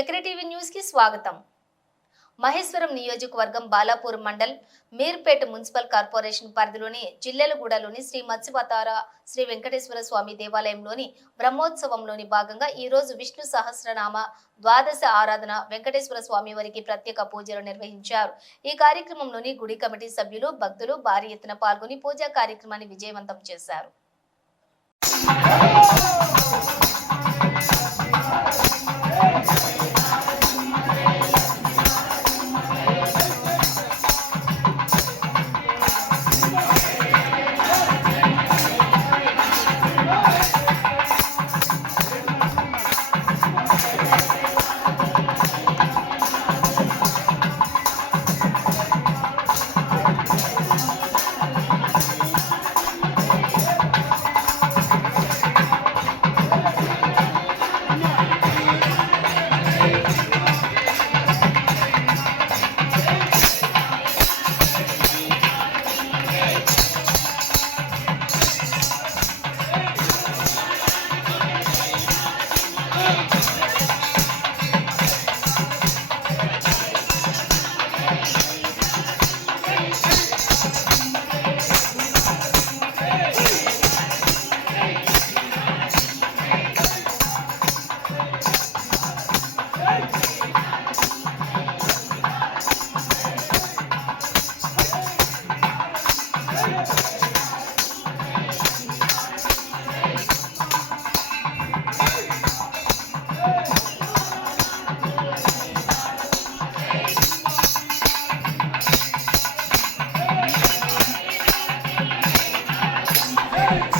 చక్ర టీవీ న్యూస్కి స్వాగతం. మహేశ్వరం నియోజకవర్గం బాలాపూర్ మండల్ మీర్పేట మున్సిపల్ కార్పొరేషన్ పరిధిలోని జిల్లెలగూడలోని శ్రీ మత్స్యవతార శ్రీ వెంకటేశ్వర స్వామి దేవాలయంలోని బ్రహ్మోత్సవంలోని భాగంగా ఈ రోజు విష్ణు సహస్రనామ ద్వాదశ ఆరాధన వెంకటేశ్వర స్వామి వారికి ప్రత్యేక పూజలు నిర్వహించారు. ఈ కార్యక్రమంలోని గుడి కమిటీ సభ్యులు భక్తులు భారీ ఎత్తున పాల్గొని పూజా కార్యక్రమాన్ని విజయవంతం చేశారు. Thank.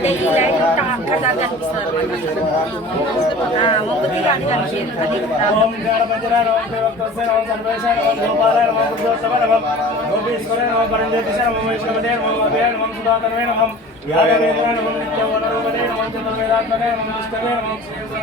అంటే ఈ లైట్ అక్కడ దాకా కనిపిస్తుంది అనమాట మొక్కుతి కానీ కనిపించదు అది ఓం జ్ఞానపంజరాయ నమః దేవక్తస్య నమః సర్వేశాయ నమః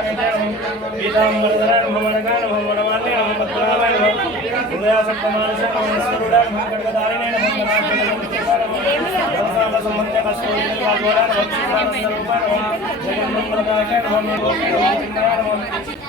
నిష్కలంకాయ నమః నిరాకంకాయ నమః నిరంజనాయ నమః నిరాభాసాయ నమః నిత్యాయ నమః అవ్వడం లేదు ఇది దావద పూర్తి చివరికంట వీడియో తీయాలి